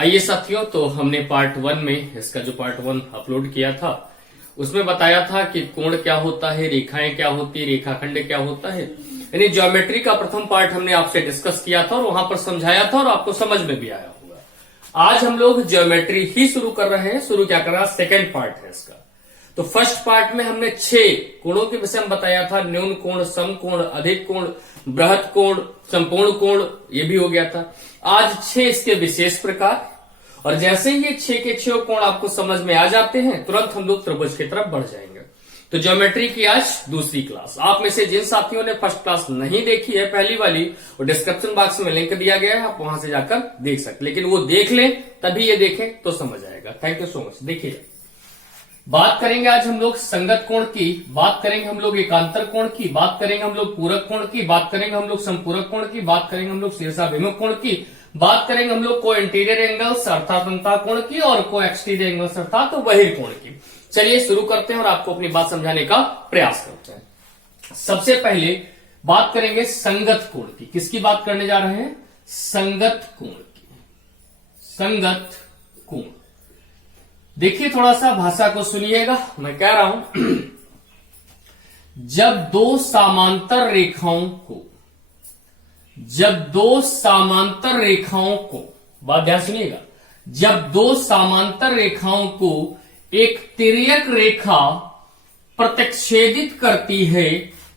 आइए साथियों, तो हमने पार्ट 1 में इसका जो पार्ट 1 अपलोड किया था उसमें बताया था कि कोण क्या होता है, रेखाएं क्या होती है, रेखाखंड क्या होता है। यानी ज्योमेट्री का प्रथम पार्ट हमने आपसे डिस्कस किया था और वहां पर समझाया था और आपको समझ में भी आया होगा। आज हम लोग ज्योमेट्री ही शुरू कर रहे हैं। शुरू क्या कर रहा है, सेकेंड पार्ट है इसका। तो फर्स्ट पार्ट में हमने 6 कोणों के विषय में बताया था। न्यून कोण, सम कोण, अधिक कोण, बृहत कोण, संपूर्ण कोण, ये भी हो गया था। आज 6 इसके विशेष प्रकार, और जैसे ही ये 6 के 6 कोण आपको समझ में आ जाते हैं तुरंत हम लोग त्रिभुज की तरफ बढ़ जाएंगे। तो ज्योमेट्री की आज दूसरी क्लास। आप में से जिन साथियों ने फर्स्ट क्लास नहीं देखी है, पहली वाली, वो डिस्क्रिप्शन बॉक्स में लिंक दिया गया है, आप वहां से जाकर देख सकते, लेकिन वो देख लें तभी ये देखें तो समझ आएगा। Thank you so much. देखिए, बात करेंगे आज हम लोग संगत कोण की, बात करेंगे हम लोग एकांतर कोण की, बात करेंगे हम लोग पूरक कोण की, बात करेंगे हम लोग संपूरक कोण की, बात करेंगे हम लोग शीर्षाभिमुख कोण की, बात करेंगे हम लोग को इंटीरियर एंगल्स अर्थात अंतः कोण की, और को एक्सटीरियर एंगल्स अर्थात बहिर्कोण की। चलिए शुरू करते हैं और आपको अपनी बात समझाने का प्रयास करते हैं। सबसे पहले बात करेंगे संगत कोण की। किसकी बात करने जा रहे हैं? संगत कोण की। संगत कोण। देखिए, थोड़ा सा भाषा को सुनिएगा। मैं कह रहा हूं जब दो समांतर रेखाओं को, बात ध्यान सुनिएगा, जब दो समांतर रेखाओं को एक तिर्यक रेखा प्रतिच्छेदित करती है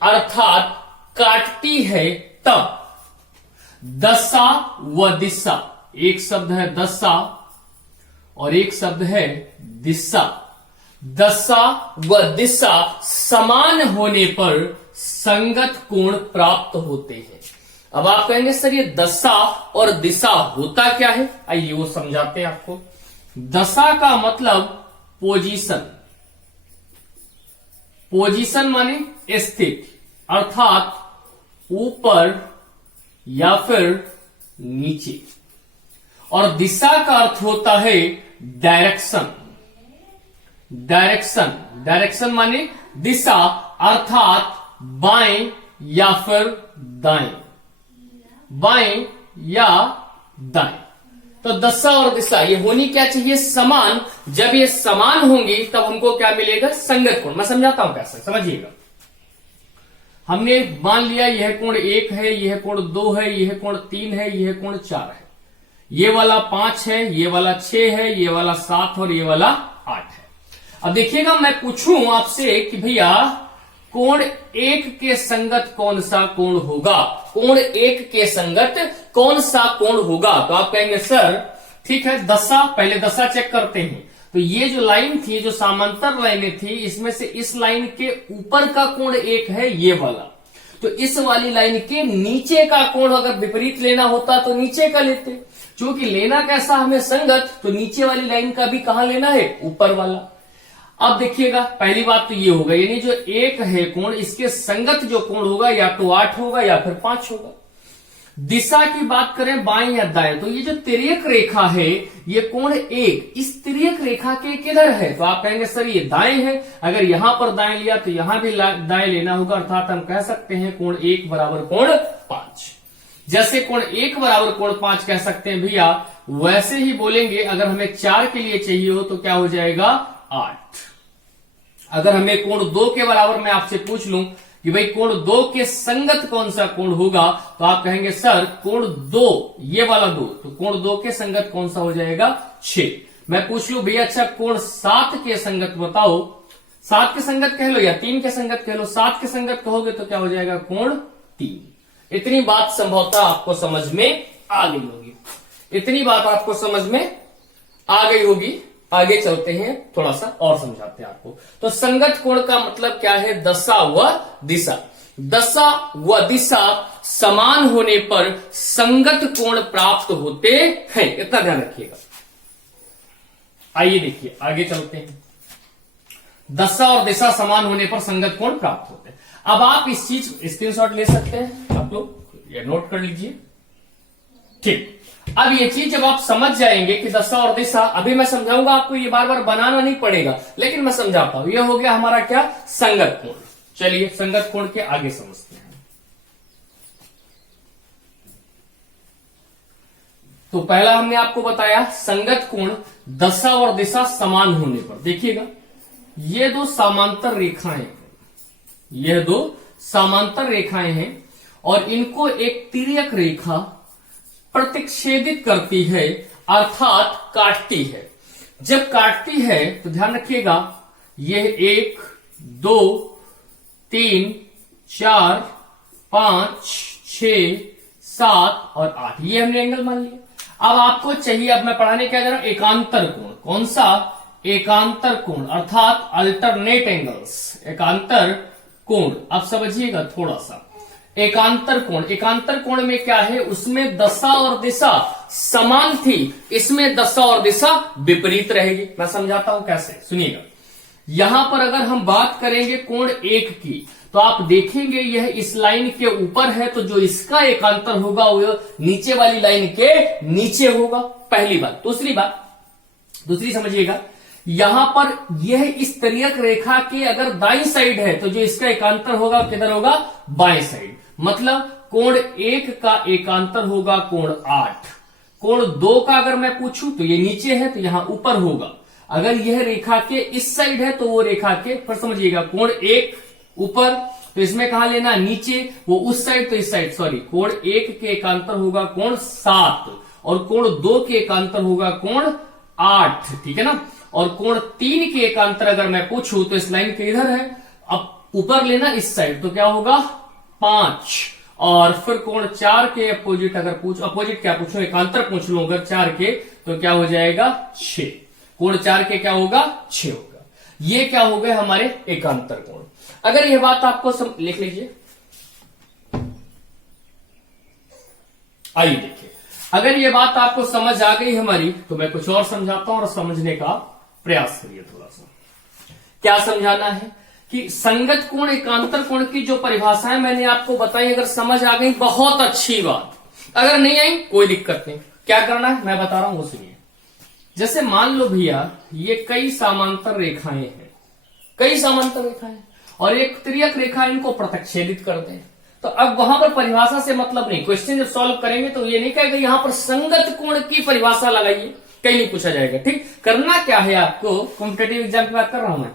अर्थात काटती है, तब दशा व दिशा, एक शब्द है दशा और एक शब्द है दिशा, दशा व दिशा समान होने पर संगत कोण प्राप्त होते हैं। अब आप कहेंगे सर ये दशा और दिशा होता क्या है? आइए वो समझाते हैं आपको। दशा का मतलब पोजीशन, पोजीशन माने स्थिति, अर्थात ऊपर या फिर नीचे, और दिशा का अर्थ होता है डायरेक्शन। डायरेक्शन माने दिशा, अर्थात बाएं या फिर दाएं, बाएं या दाएं। तो दशा और दिशा ये होनी क्या चाहिए? समान। जब ये समान होंगी तब हमको क्या मिलेगा? संगत कोण। मैं समझाता हूं कैसे, समझिएगा। हमने मान लिया यह कोण 1 है, यह कोण 2 है, यह कोण 3 है, यह कोण 4 है, ये वाला 5 है, ये वाला 6 है, ये वाला 7 और ये वाला 8 है। अब देखिएगा, मैं पूछूं आपसे कि भैया कोण 1 के संगत कौन सा कोण होगा? कोण 1 के संगत कौन सा कोण होगा? तो आप कहेंगे सर ठीक है, दशा, पहले दशा चेक करते हैं। तो ये जो लाइन थी, जो समांतर लाइनें थी, इसमें से इस लाइन के ऊपर का कोण 1 है, ये वाला। तो इस वाली लाइन के नीचे का कोण अगर विपरीत लेना होता तो नीचे का लेते। क्योंकि लेना कैसा हमें? संगत, तो नीचे वाली लाइन का भी कहां लेना है? ऊपर वाला। अब देखिएगा, पहली बात तो ये होगा, यानी जो 1 है कोण, इसके संगत जो कोण होगा या तो 8 होगा या फिर 5 होगा। दिशा की बात करें बाएं या दाएं, तो ये जो तिर्यक रेखा है, ये कोण 1 इस तिर्यक रेखा के किधर है? तो आप कहेंगे सर ये दाएं है। अगर यहां पर दाएं लिया तो यहां भी दाएं लेना होगा, अर्थात हम कह सकते हैं कोण 1 बराबर कोण 5। जैसे कोण 1 बराबर कोण 5 कह सकते हैं भैया, वैसे ही बोलेंगे अगर हमें 4 के लिए चाहिए हो तो क्या हो जाएगा? 8। अगर हमें कोण 2 के बराबर मैं आपसे पूछ लूं कि भाई कोण 2 के संगत कौन सा कोण होगा, तो आप कहेंगे सर कोण 2, ये वाला 2, तो कोण 2 के संगत कौन सा हो जाएगा? 6। मैं पूछ लूं भैया अच्छा कोण 7 के संगत बताओ, 7 के संगत कह लो या 3 के संगत कह लो, 7 के संगत कहोगे तो क्या हो जाएगा? कोण 3। इतनी बात संभवतः आपको समझ में आ गई होगी, इतनी बात आपको समझ में आ गई होगी। आगे चलते हैं, थोड़ा सा और समझाते हैं आपको। तो संगत कोण का मतलब क्या है? दशा व दिशा। दशा व दिशा समान होने पर संगत कोण प्राप्त होते हैं, इतना ध्यान रखिएगा। आइए देखिए, आगे चलते हैं। दशा और दिशा समान होने पर संगत कोण प्राप्त होते हैं। अब आप इस चीज स्क्रीनशॉट ले सकते हैं, आप लोग ये नोट कर लीजिए। ठीक, अब ये चीज जब आप समझ जाएंगे कि दशा और दिशा, अभी मैं समझाऊंगा आपको, ये बार बार बनाना नहीं पड़ेगा, लेकिन मैं समझाता हूं। ये हो गया हमारा क्या? संगत कोण। चलिए संगत कोण के आगे समझते हैं। तो पहला हमने आपको बताया संगत कोण दशा और दिशा समान होने पर। देखिएगा ये दो समांतर रेखाएं हैं, यह दो समांतर रेखाएं हैं और इनको एक तिर्यक रेखा प्रतिच्छेदित करती है अर्थात काटती है। जब काटती है तो ध्यान रखिएगा यह 1 2 3 4 5 6 7 और 8 ये हमने एंगल मान लिया। अब आपको चाहिए, अब मैं पढ़ाने क्या जा रहा हूं, एकांतर कोण। कौन सा? एकांतर कोण अर्थात अल्टरनेट एंगल्स, एकांतर कोण। अब समझिएगा थोड़ा सा, एकांतर कोण, एकांतर कोण में क्या है, उसमें दशा और दिशा समान थी, इसमें दशा और दिशा विपरीत रहेगी। मैं समझाता हूं कैसे, सुनिएगा। यहां पर अगर हम बात करेंगे कोण 1 की तो आप देखेंगे यह इस लाइन के ऊपर है, तो जो इसका एकांतर होगा वो नीचे वाली लाइन के नीचे होगा। पहली बात। दूसरी समझिएगा, यहां पर यह इस तिर्यक रेखा के अगर दाईं साइड है तो जो इसका एकांतर होगा किधर होगा, बाएं साइड। मतलब कोण 1 का एकांतर होगा कोण 8। कोण 2 का अगर मैं पूछूं तो ये नीचे है तो यहां ऊपर होगा। अगर यह रेखा के इस साइड है तो वो रेखा के, पर समझिएगा कोण 1 ऊपर तो इसमें कहा लेना नीचे, वो उस साइड तो इस साइड, सॉरी। कोण 1 के एकांतर होगा कोण 7 और कोण 2 के एकांतर होगा कोण 8, ठीक है ना। और कोण 3 के एकांतर अगर मैं पूछूं तो इस लाइन के इधर है, अब ऊपर लेना इस साइड तो क्या होगा 5। और फिर कोण 4 के अपोजिट अगर अपोजिट क्या पूछूं, एकांतर पूछ लूं अगर 4 के तो क्या हो जाएगा 6। कोण 4 के क्या होगा 6 होगा। ये क्या हो गए हमारे एकांतर कोण। अगर यह बात आपको लिख लीजिए, आइए देखिए, अगर ये बात आपको समझ आ गई हमारी तो मैं कुछ और समझाता हूं और समझने का प्रयास करिए थोड़ा सा। क्या समझाना है कि संगत कोण एकांतर कोण की जो परिभाषाएं मैंने आपको बताई, अगर समझ आ गई बहुत अच्छी बात, अगर नहीं आई कोई दिक्कत नहीं। क्या करना है मैं बता रहा हूं वो सुनिए। जैसे मान लो भैया ये कई समांतर रेखाएं हैं, कई समांतर रेखाएं और एक तिर्यक रेखा इनको प्रतिच्छेदित करते हैं। तो अब वहां पर परिभाषा से मतलब नहीं, क्वेश्चन जब सॉल्व करेंगे तो ये नहीं कहेगा यहां पर संगत कोण की परिभाषा लगाइए, कहीं नहीं पूछा जाएगा। ठीक, करना क्या है आपको, कॉम्पिटेटिव एग्जाम की बात कर रहा हूं मैं,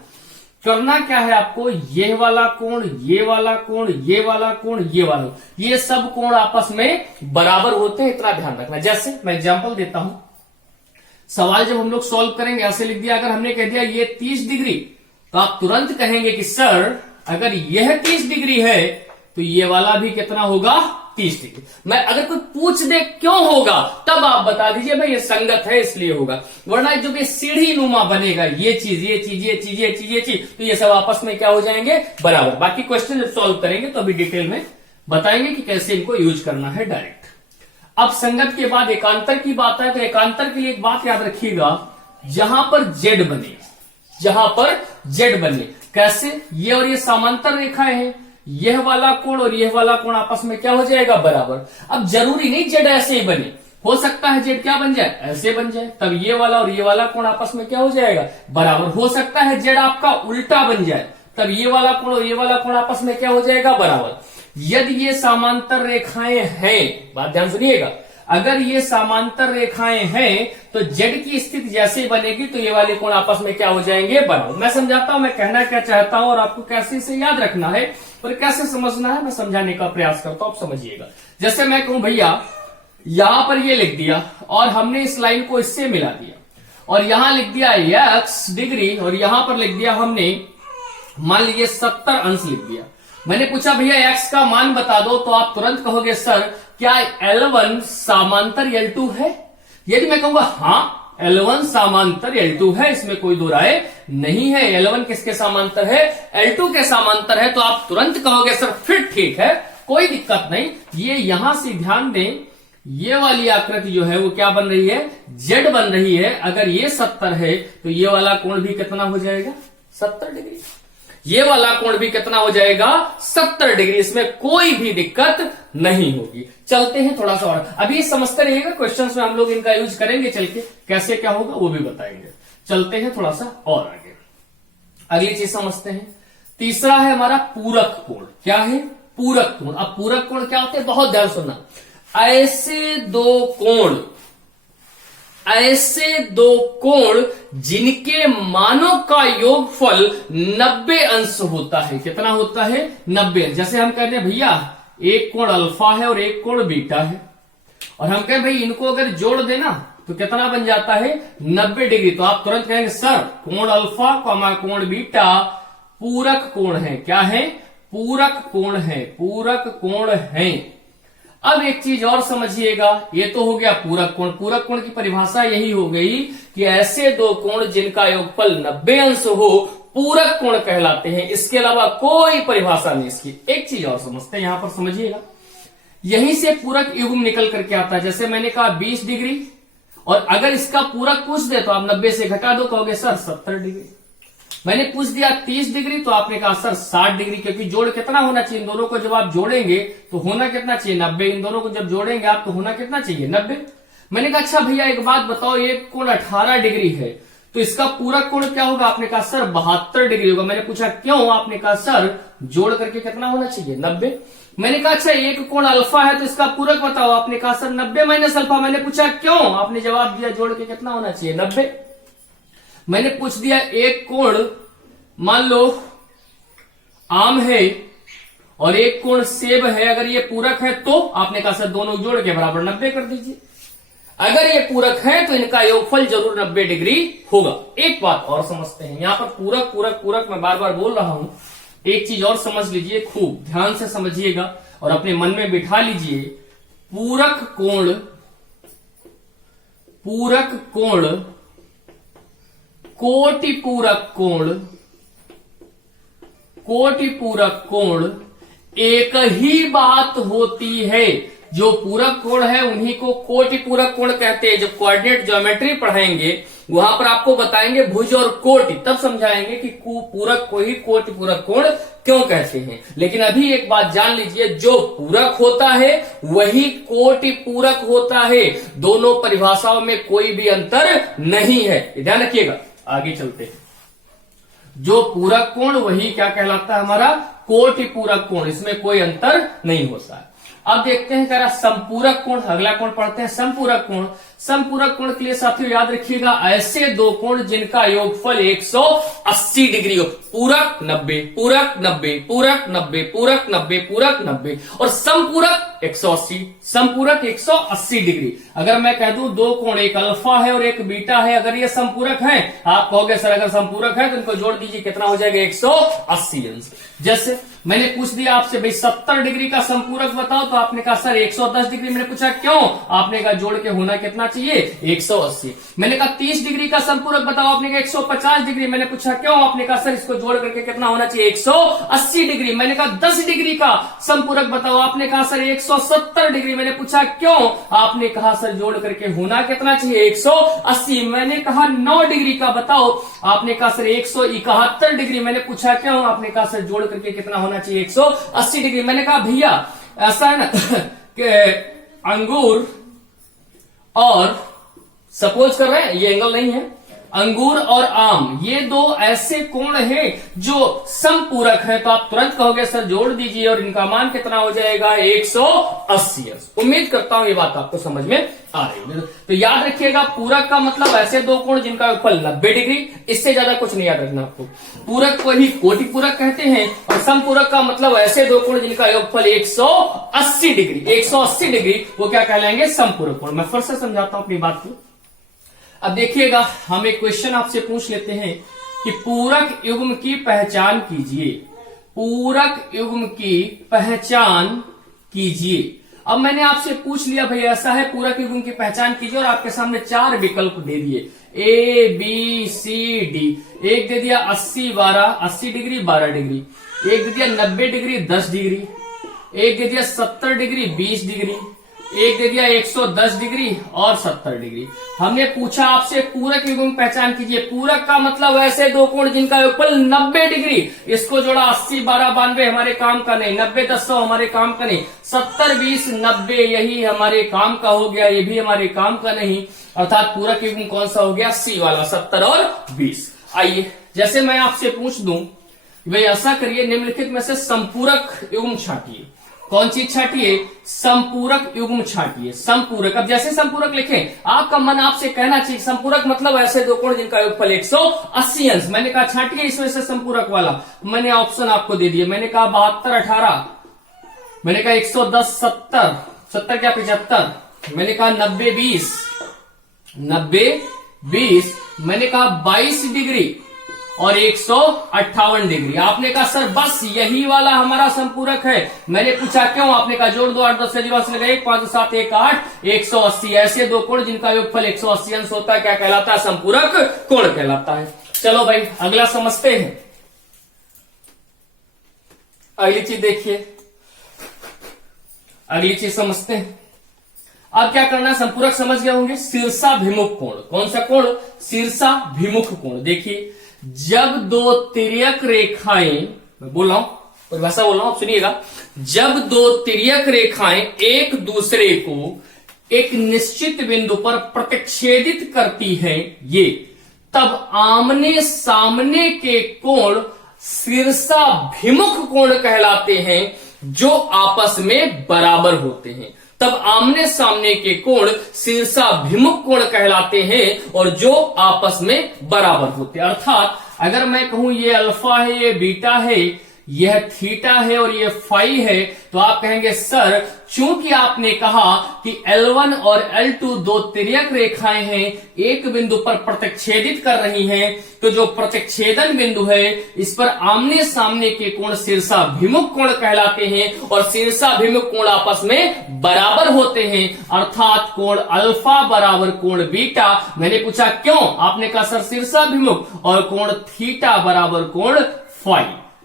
करना क्या है आपको, ये वाला कोण, ये वाला कोण, ये वाला कोण, ये वाला, ये सब कोण आपस में बराबर होते हैं, इतना ध्यान रखना। जैसे मैं एग्जांपल देता हूं, सवाल जब हम लोग सॉल्व करेंगे ऐसे लिख दिया, अगर हमने कह दिया ये 30 डिग्री तो आप तुरंत कहेंगे कि सर अगर यह 30 डिग्री है तो ये वाला भी कितना होगा 30 डिग्री। मैं अगर कोई पूछ दे क्यों होगा तब आप बता दीजिए भाई ये संगत है इसलिए होगा, वरना जो भी सीढ़ी नुमा बनेगा ये चीज ये चीज ये चीज ये चीज ये चीज, तो ये सब आपस में क्या हो जाएंगे बराबर। बाकी क्वेश्चन जब सॉल्व करेंगे तो अभी डिटेल में बताएंगे कि कैसे इनको यूज करना है डायरेक्ट। अब संगत के बाद एकांतर की बात है तो एकांतर के लिए एक बात याद रखिएगा, जहां पर जेड बने, जहां पर जेड बने, कैसे, ये और ये समांतर रेखाएं हैं, यह वाला कोण और यह वाला कोण आपस में क्या हो जाएगा बराबर। अब जरूरी नहीं जेड ऐसे ही बने, हो सकता है जेड क्या बन जाए ऐसे बन जाए, तब ये वाला और ये वाला कोण आपस में क्या हो जाएगा बराबर। हो सकता है जेड आपका उल्टा बन जाए, तब ये वाला कोण और ये वाला कोण आपस में क्या हो जाएगा बराबर। यदि ये समांतर रेखाएं हैं, बात ध्यान सुनिएगा, अगर ये समांतर रेखाएं हैं तो जेड की स्थिति जैसे बनेगी तो ये वाले कोण आपस में क्या हो जाएंगे बराबर। मैं समझाता हूं मैं कहना क्या चाहता हूं और आपको कैसे इसे याद रखना है और कैसे समझना है, मैं समझाने का प्रयास करता हूं, आप समझिएगा। जैसे मैं कहूं भैया यहां पर ये लिख दिया और हमने इस लाइन को इससे मिला दिया और यहां लिख दिया x डिग्री और यहां पर लिख दिया हमने मान लीजिए 70 अंश लिख दिया। मैंने पूछा भैया x का मान बता दो तो आप तुरंत कहोगे सर क्या L1 समांतर L2 है। यदि मैं कहूंगा हाँ L1 समांतर L2 है, इसमें कोई दो राय नहीं है, L1 किसके समांतर है L2 के समांतर है, तो आप तुरंत कहोगे सर फिर ठीक है कोई दिक्कत नहीं। ये यहां से ध्यान दें, ये वाली आकृति जो है वो क्या बन रही है Z बन रही है। अगर ये 70 है तो ये वाला कोण भी कितना हो जाएगा 70 डिग्री, ये वाला कोण भी कितना हो जाएगा 70 डिग्री, इसमें कोई भी दिक्कत नहीं होगी। चलते हैं थोड़ा सा और, अभी समझते रहिएगा, क्वेश्चंस में हम लोग इनका यूज करेंगे, चल के कैसे क्या होगा वो भी बताएंगे। चलते हैं थोड़ा सा और आगे, अगली चीज समझते हैं। तीसरा है हमारा पूरक कोण। क्या है पूरक कोण। अब पूरक कोण क्या होते हैं बहुत ध्यान सुनना, ऐसे दो कोण ऐसे दो कोण जिनके मानों का योगफल 90 अंश होता है। कितना होता है? 90 अंश। जैसे हम कहते हैं भैया एक कोण अल्फा है और एक कोण बीटा है, और हम कहें भाई इनको अगर जोड़ देना तो कितना बन जाता है? 90 डिग्री। तो आप तुरंत कहेंगे सर कोण अल्फा कॉमा कोण बीटा पूरक कोण है। क्या है? पूरक कोण है, पूरक कोण है। अब एक चीज और समझिएगा, ये तो हो गया पूरक कोण। पूरक कोण की परिभाषा यही हो गई कि ऐसे दो कोण जिनका योगफल 90 अंश हो पूरक कोण कहलाते हैं। इसके अलावा कोई परिभाषा नहीं इसकी। एक चीज और समझते हैं, यहां पर समझिएगा, यहीं से पूरक युग्म निकल करके आता है। जैसे मैंने कहा 20 डिग्री, और अगर इसका पूरक पूछ दे तो आप 90 से घटा दो, कहोगे सर 70 डिग्री। मैंने पूछ दिया 30 डिग्री तो आपने कहा सर 60 डिग्री, क्योंकि जोड़ कितना होना चाहिए? इन दोनों को जब आप जोड़ेंगे तो होना कितना चाहिए? 90। इन दोनों को जब जोड़ेंगे आप तो होना कितना चाहिए? 90। मैंने कहा अच्छा भैया एक बात बताओ, एक कोण 18 डिग्री है तो इसका पूरक कोण क्या होगा? आपने कहा सर 72 डिग्री होगा। मैंने पूछा क्यों? आपने कहा सर जोड़ करके कितना होना चाहिए? 90। मैंने कहा अच्छा एक कोण अल्फा है तो इसका पूरक बताओ। आपने कहा सर 90 माइनस अल्फा। मैंने पूछा क्यों? आपने जवाब दिया जोड़ के कितना होना चाहिए? 90। मैंने पूछ दिया एक कोण मान लो आम है और एक कोण सेब है, अगर ये पूरक है तो आपने कहा सर दोनों जोड़ के बराबर 90 कर दीजिए। अगर ये पूरक है तो इनका योगफल जरूर 90 डिग्री होगा। एक बात और समझते हैं, यहां पर पूरक पूरक पूरक मैं बार बार बोल रहा हूं, एक चीज और समझ लीजिए, खूब ध्यान से समझिएगा और अपने मन में बिठा लीजिए। पूरक कोण, पूरक कोण, कोटि पूरक कोण, कोटि पूरक कोण एक ही बात होती है। जो पूरक कोण है उन्हीं को कोटि पूरक कोण कहते हैं। जब कोऑर्डिनेट ज्योमेट्री पढ़ाएंगे वहां पर आपको बताएंगे भुज और कोटि, तब समझाएंगे कि पूरक को ही कोटि पूरक कोण क्यों कहते हैं। लेकिन अभी एक बात जान लीजिए, जो पूरक होता है वही कोटि पूरक होता है। दोनों परिभाषाओं में कोई भी अंतर नहीं है, ध्यान रखिएगा। आगे चलते हैं, जो पूरक कोण वही क्या कहलाता है? हमारा कोटि पूरक कोण। इसमें कोई अंतर नहीं होता है। अब देखते हैं क्या संपूरक कोण। अगला कोण पढ़ते हैं संपूरक कोण। संपूरक कोण के लिए साथियों याद रखिएगा, ऐसे दो कोण जिनका योगफल 180 डिग्री हो। पूरक 90, पूरक 90, पूरक 90, पूरक 90, पूरक 90 और संपूरक 180। संपूरक 180 डिग्री। अगर मैं कह दूं दो कोण, एक अल्फा है और एक बीटा है, अगर ये संपूरक है, आप कहोगे सर अगर संपूरक है तो इनको जोड़ दीजिए, कितना हो जाएगा? 180 अंश। जैसे मैंने पूछ दिया आपसे भाई 70 डिग्री का संपूरक बताओ, तो आपने कहा सर 110 डिग्री। मैंने पूछा क्यों? आपने कहा जोड़ के होना कितना चाहिए? 180। मैंने कहा 30 डिग्री का संपूरक बताओ, आपने कहा 150 डिग्री। मैंने पूछा क्यों? आपने कहा सर इसको जोड़ करके कितना होना चाहिए? 180 डिग्री। मैंने कहा 10 डिग्री का संपूरक बताओ, आपने कहा सर 170 डिग्री। मैंने पूछा क्यों? आपने कहा सर जोड़ करके होना कितना चाहिए? 180। मैंने कहा 9 डिग्री का बताओ, आपने कहा सर 171 डिग्री। मैंने पूछा क्यों? आपने कहा सर जोड़ करके कितना होना चाहिए? 180 डिग्री। मैंने कहा भैया ऐसा है ना कि अंगूर और सपोज कर रहे हैं, ये एंगल नहीं है, अंगूर और आम ये दो ऐसे कोण हैं जो समपूरक है, तो आप तुरंत कहोगे सर जोड़ दीजिए और इनका मान कितना हो जाएगा? 180। उम्मीद करता हूं ये बात आपको समझ में आ रही है। तो याद रखिएगा, पूरक का मतलब ऐसे दो कोण जिनका योगफल 90 डिग्री, इससे ज्यादा कुछ नहीं याद रखना आपको। पूरक को ही कोटि पूरक कहते हैं और समपूरक का मतलब ऐसे दो कोण जिनका योगफल 180 डिग्री। 180 डिग्री वो क्या कहलाएंगे? समपूरक कोण। मैं फिर से समझाता हूं अपनी बात को। अब देखिएगा, हम एक क्वेश्चन आपसे पूछ लेते हैं कि पूरक युग्म की पहचान कीजिए। पूरक युग्म की पहचान कीजिए। अब मैंने आपसे पूछ लिया भाई ऐसा है, पूरक युग्म की पहचान कीजिए, और आपके सामने 4 विकल्प दे दिए, ए बी सी डी। एक दे दिया 80 12, 80 डिग्री 12 डिग्री। एक दे दिया 90 डिग्री 10 डिग्री। एक दे दिया 70 डिग्री 20 डिग्री। एक दे दिया 110 डिग्री और 70 डिग्री। हमने पूछा आपसे पूरक युग्म पहचान कीजिए। पूरक का मतलब ऐसे दो कोण जिनका योगफल 90 डिग्री। इसको जोड़ा 80 12 92 हमारे काम का नहीं, 90 10 100 हमारे काम का नहीं, 70 20 90 यही हमारे काम का हो गया, ये भी हमारे काम का नहीं। अर्थात पूरक युग्म कौन सा हो गया? सी वाला, 70 और 20। आइए, जैसे मैं आपसे पूछ दूं भाई ऐसा करिए, निम्नलिखित में से संपूरक युग्म छांटिए। कौन चीज छाटिए? संपूरक युग्म छाटिए। संपूरक, अब जैसे संपूरक लिखें आपका मन आपसे कहना चाहिए संपूरक मतलब ऐसे दो कोण जिनका योगफल 180 अंश। मैंने कहा छाटिए इसमें से संपूरक वाला, मैंने ऑप्शन आपको दे दिया। मैंने कहा 72 18, मैंने कहा 110 70, 70 क्या 75, मैंने कहा 90 20, 90 20, मैंने कहा 22 डिग्री और 158 डिग्री। आपने कहा सर बस यही वाला हमारा संपूरक है। मैंने पूछा क्यों? आपने कहा जोड़ दो, 8 10 से जीवा से लगा 1 5 7 1 8, 180। ऐसे दो कोण जिनका योगफल 180 अंश होता है क्या कहलाता है? संपूरक कोण कहलाता है। चलो भाई अगला समझते हैं। अगली चीज देखिए, अगली चीज समझते हैं। अब क्या करना है? संपूरक समझ गए होंगे। शीर्षाभिमुख कोण, कौन सा कोण? शीर्षाभिमुख कोण। देखिए जब दो तिर्यक रेखाएं, मैं बोल रहा हूं परिभाषा बोल रहा हूं, आप सुनिएगा। जब दो तिर्यक रेखाएं एक दूसरे को एक निश्चित बिंदु पर प्रतिच्छेदित करती हैं ये, तब आमने सामने के कोण शीर्षाभिमुख कोण कहलाते हैं जो आपस में बराबर होते हैं। तब आमने सामने के कोण शीर्षाभिमुख कोण कहलाते हैं और जो आपस में बराबर होते हैं। अर्थात अगर मैं कहूं ये अल्फा है, ये बीटा है, यह थीटा है और ये फाई है, तो आप कहेंगे सर चूंकि आपने कहा कि L1 और L2 दो तिर्यक रेखाएं हैं, एक बिंदु पर प्रतिच्छेदित कर रही हैं, तो जो प्रतिच्छेदन बिंदु है इस पर आमने सामने के कोण शीर्षाभिमुख कोण कहलाते हैं और शीर्षाभिमुख कोण आपस में बराबर होते हैं। अर्थात कोण अल्फा बराबर कोण बीटा। मैंने पूछा क्यों? आपने कहा सर शीर्षाभिमुख, और कोण थीटा बराबर कोण फाई।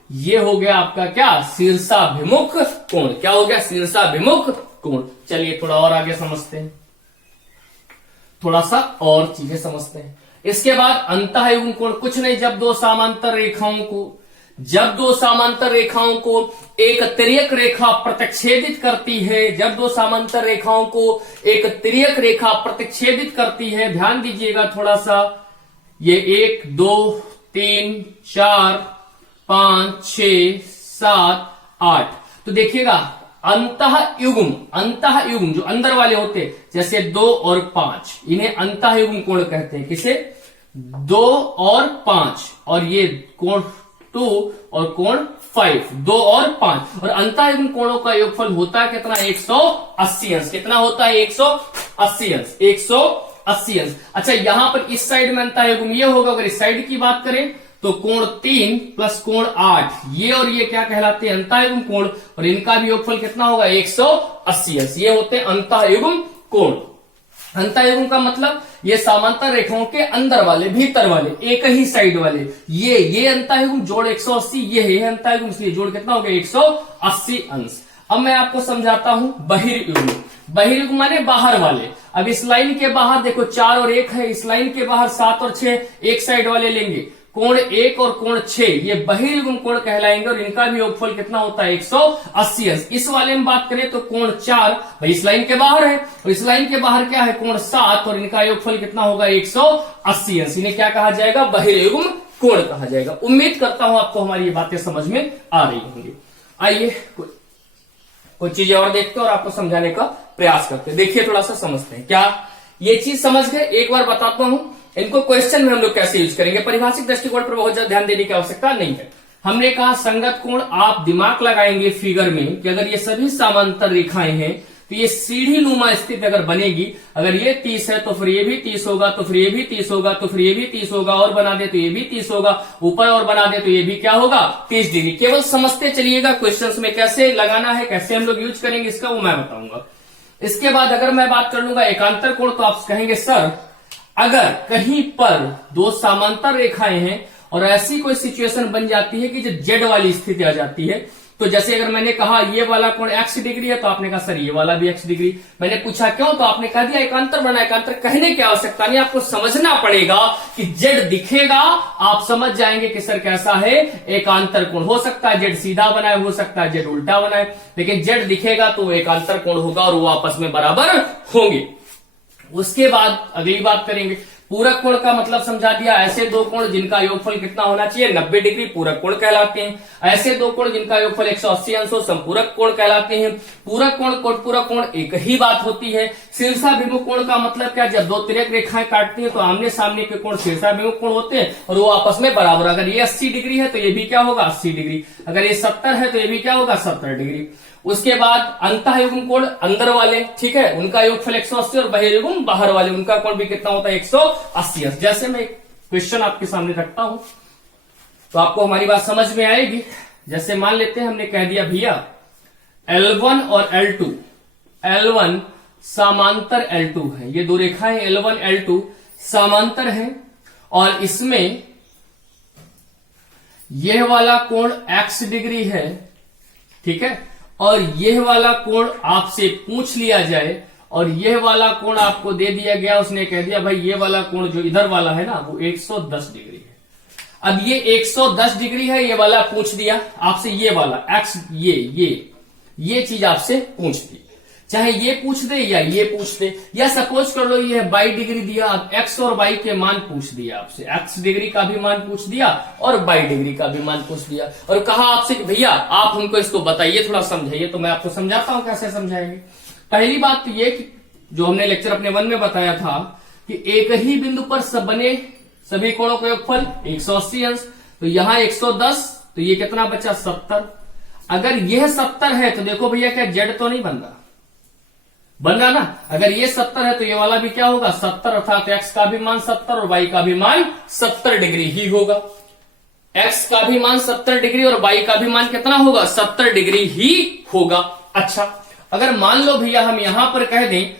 ये हो गया आपका क्या? शीर्षाभिमुख कोण। क्या हो गया? शीर्षाभिमुख कोण। चलिए थोड़ा और आगे समझते हैं, थोड़ा सा और चीजें समझते हैं। इसके बाद अंतःयुग्म कोण कुछ नहीं, जब दो समांतर रेखाओं को एक तिर्यक रेखा प्रतिच्छेदित करती है, जब दो समांतर रेखाओं को एक तिर्यक रेखा प्रतिच्छेदित करती है, ध्यान दीजिएगा थोड़ा सा, ये 1 2 3 4 5 6 7 8, तो देखिएगा अंतःयुग्म जो अंदर वाले होते हैं, जैसे 2 और 5, इन्हें अंतःयुग्म कोण कहते हैं। किसे? 2 और 5, और ये कोण 2 और कोण 5, 2 और 5। और अंतःयुग्म कोणों का योगफल होता है कितना? 180 अंश। कितना होता है? 180 अंश। 180 अंश। अच्छा यहां पर इस साइड में अंतःयुग्म ये होगा। अगर इस साइड की बात करें तो कोण 3 प्लस कोण 8, ये और ये क्या कहलाते हैं? अंतःयुग्म कोण, और इनका भी योगफल कितना होगा? 180 अंश। ये होते हैं अंतःयुग्म कोण। अंतःयुग्म का मतलब ये समांतर रेखाओं के अंदर वाले, भीतर वाले, एक ही साइड वाले, ये अंतःयुग्म जोड़ 180, ये है अंतःयुग्म, इसलिए जोड़ कितना हो गया? 180 अंश। अब मैं आपको समझाता हूं बहिर्युग्म। बहिर्युग्म माने बाहर वाले। अब इस लाइन के बाहर देखो 4 और 1 है, इस लाइन के बाहर 7 और 6, एक साइड वाले लेंगे। कोण 1 और कोण 6 ये बहिर्युग्म कोण कहलाएंगे और इनका भी योगफल कितना होता है? 180 अंश। इस वाले में बात करें तो कोण 4 भाई इस लाइन के बाहर है, और इस लाइन के बाहर क्या है? कोण 7, और इनका योगफल कितना होगा? 180 अंश। इन्हें क्या कहा जाएगा? बहिर्युग्म कोण कहा जाएगा। उम्मीद करता हूं आपको हमारी ये बातें समझ में आ रही होंगी। आइए कुछ चीजें और देखते हैं और आपको समझाने का प्रयास करते हैं। देखिए थोड़ा सा समझते हैं। क्या ये चीज समझ गए? एक बार बताता हूं इनको क्वेश्चन में हम लोग कैसे यूज करेंगे। परिभाषिक दृष्टिकोण पर बहुत ज्यादा ध्यान देने की आवश्यकता नहीं है। हमने कहा संगत कोण, आप दिमाग लगाएंगे फिगर में कि अगर ये सभी समांतर रेखाएं हैं तो ये सीढ़ी नुमा स्थिति अगर बनेगी, अगर ये 30 है तो फिर ये भी 30 होगा, तो फिर ये भी 30 होगा, तो फिर ये भी 30 होगा, और बना दे तो ये भी 30 होगा, ऊपर और बना दे तो ये भी क्या होगा? 30 डिग्री। केवल समझते चलिएगा क्वेश्चंस में कैसे लगाना है, कैसे हम लोग यूज करेंगे इसका, वो मैं बताऊंगा। इसके बाद अगर मैं बात कर लूंगा एकांतर कोण, तो आप कहेंगे सर अगर कहीं पर दो समांतर रेखाएं हैं और ऐसी कोई सिचुएशन बन जाती है कि जो जेड वाली स्थिति आ जाती है, तो जैसे अगर मैंने कहा ये वाला कोण x डिग्री है, तो आपने कहा सर ये वाला भी x डिग्री। मैंने पूछा क्यों, तो आपने कह दिया एकांतर बना। एकांतर कहने की आवश्यकता नहीं, आपको समझना पड़ेगा कि जेड दिखेगा, आप समझ जाएंगे कि सर कैसा है एकांतर कोण। हो सकता है जेड सीधा बनाए, हो सकता है जेड उल्टा बनाए, लेकिन जेड दिखेगा तो एकांतर कोण होगा और वो आपस में बराबर होंगे। उसके बाद अगली बात करेंगे, पूरक कोण का मतलब समझा दिया, ऐसे दो कोण जिनका योगफल कितना होना चाहिए 90 डिग्री, पूरक कोण कहलाते हैं। ऐसे दो कोण जिनका योगफल 180 अंश हो, संपूरक कोण कहलाते हैं। पूरक कोण कोटपूरक कोण एक ही बात होती है। शीर्षाभिमुख कोण का मतलब क्या, जब दो तिर्यक रेखाएं काटती हैं तो आमने सामने के कोण शीर्षाभिमुख कोण होते हैं और वो आपस में बराबर। अगर ये 80 डिग्री है तो ये भी क्या होगा 80 डिग्री, अगर ये 70 है तो ये भी क्या होगा 70 डिग्री। उसके बाद अंतःयुग्म कोण अंदर वाले, ठीक है, उनका योगफल 180 और बहिर्युग्म बाहर वाले उनका कोण भी कितना होता है 180। जैसे मैं एक क्वेश्चन आपके सामने रखता हूं तो आपको हमारी बात समझ में आएगी। जैसे मान लेते हैं हमने कह दिया भैया L1 और L2, L1 समांतर L2 है, ये दो रेखाएं L1 L2 समांतर है और इसमें यह वाला कोण x डिग्री है, ठीक है, और यह वाला कोण आपसे पूछ लिया जाए और यह वाला कोण आपको दे दिया गया, उसने कह दिया भाई ये वाला कोण जो इधर वाला है ना वो 110 डिग्री है। अब ये 110 डिग्री है, ये वाला पूछ दिया आपसे, ये वाला x, ये चीज आपसे पूछ दी, चाहे ये पूछ दे या ये पूछ दे, या सपोज कर लो ये 22 डिग्री दिया, अब x और y के मान पूछ दिया आपसे, x डिग्री का भी मान पूछ दिया और 22 डिग्री का भी मान पूछ दिया और कहा आपसे कि भैया आप हमको इसको बताइए, थोड़ा समझाइए। तो मैं आपको समझाता हूं कैसे समझाएंगे। पहली बात तो ये कि जो हमने लेक्चर अपने 1 में बताया था कि एक ही बिंदु पर सब बने सभी कोणों का योगफल 180 अंश, तो यहां 110, तो ये कितना बचा 70। अगर यह 70 है तो देखो भैया क्या जेड तो नहीं बन रहा ना, अगर ये 70 है तो ये वाला भी क्या होगा 70, अर्थात x का भी मान 70 और y का भी मान 70 डिग्री ही होगा। x का भी मान 70 डिग्री और y का भी मान कितना होगा 70 डिग्री ही होगा। अच्छा, अगर मान लो भैया हम यहां पर कह दें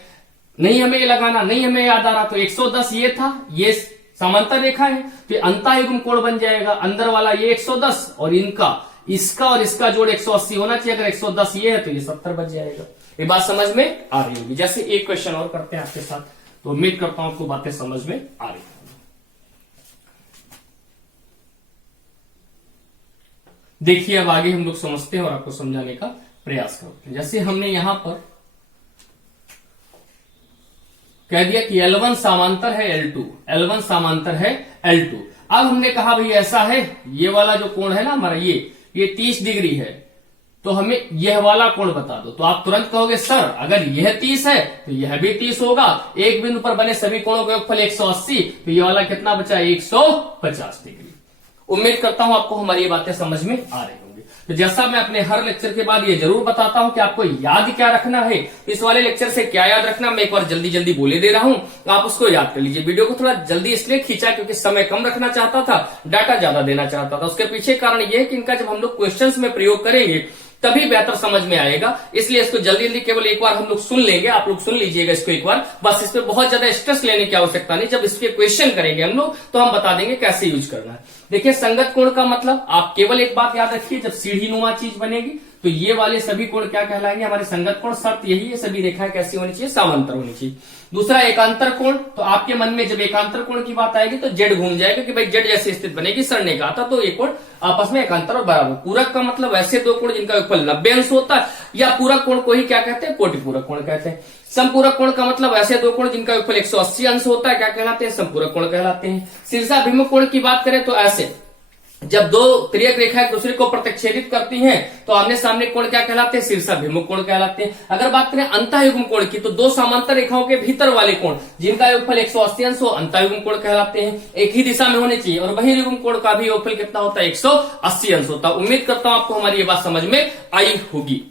नहीं हमें ये लगाना, नहीं हमें याद आ रहा, तो 110 ये था, ये समांतर रेखा है तो अंतःयुग्म कोण बन जाएगा, अंदर वाला ये 110 और इनका इसका और इसका जोड़ 180 होना चाहिए, अगर 110 ये है तो ये 70 बच जाएगा। ये बात समझ में आ रही होगी। जैसे एक क्वेश्चन और करते हैं आपके साथ, तो उम्मीद करता हूं आपको बातें समझ में आ रही होंगी। देखिए अब आगे हम लोग समझते हैं और आपको समझाने का प्रयास करते हैं। जैसे हमने यहां पर कह दिया कि L1 समांतर है L2, L1 समांतर है L2। अब हमने कहा भाई ऐसा है, ये वाला जो कोण है ना हमारा ये 30 डिग्री है, तो हमें यह वाला कोण बता दो। तो आप तुरंत कहोगे सर अगर यह 30 है तो यह भी 30 होगा, एक बिंदु पर बने सभी कोणों का योगफल 180, तो यह वाला कितना बचा 150 डिग्री। उम्मीद करता हूं आपको हमारी ये बातें समझ में आ रही होंगी। तो जैसा मैं अपने हर लेक्चर के बाद ये जरूर बताता हूं कि आपको याद क्या रखना है, इस वाले लेक्चर से क्या याद रखना मैं एक बार जल्दी जल्दी बोले दे रहा हूं, तो आप उसको याद कर लीजिए। वीडियो को थोड़ा जल्दी इसलिए खींचा क्योंकि समय कम रखना चाहता था, डाटा ज्यादा देना चाहता था। उसके पीछे कारण यह है कि इनका जब हम लोग क्वेश्चंस में प्रयोग करेंगे तभी बेहतर समझ में आएगा, इसलिए इसको जल्दी जल्दी केवल एक बार हम लोग सुन लेंगे, आप लोग सुन लीजिएगा इसको एक बार, बस इस पे बहुत ज्यादा स्ट्रेस लेने की आवश्यकता नहीं। जब इसके क्वेश्चन करेंगे हम लोग तो हम बता देंगे कैसे यूज करना है। देखिए संगत कोण का मतलब आप केवल एक बात याद रखिए, जब सीढ़ी नुमा चीज बनेगी तो ये वाले सभी कोण क्या कहलाएंगे हमारे संगत कोण। शर्त यही है सभी रेखाएं कैसी होनी चाहिए, समांतर होनी चाहिए। दूसरा एकांतर कोण, तो आपके मन में जब एकांतर कोण की बात आएगी तो जेड घूम जाएगा कि भाई जेड जैसी स्थिति बनेगी, सड़ने का आता तो ये कोण आपस में एकांतर और बराबर। पूरक का मतलब ऐसे दो कोण जिनका योगफल 90 अंश होता है, या पूरक कोण को ही क्या कहते हैं कोटिपूरक कोण कहते हैं। संपूरक कोण का मतलब ऐसे दो कोण जिनका योगफल 180 अंश होता है, क्या कहलाते हैं संपूरक कोण कहलाते हैं। शीर्षाभिमुख कोण की बात करें तो ऐसे जब दो तिर्यक रेखाएं दूसरे को प्रतिच्छेदित करती हैं तो आमने सामने कोण क्या कहलाते हैं शीर्षाभिमुख कोण कहलाते हैं। अगर बात करें अंतःयुग्म कोण की तो दो समांतर रेखाओं के भीतर वाले कोण जिनका योगफल 180 अंश हो अंतःयुग्म कोण कहलाते हैं, एक ही दिशा में होने चाहिए। और बहिर्युग्म कोण का भी योगफल कितना होता है 180 अंश होता है। उम्मीद करता हूं आपको हमारी ये बात समझ में आई होगी।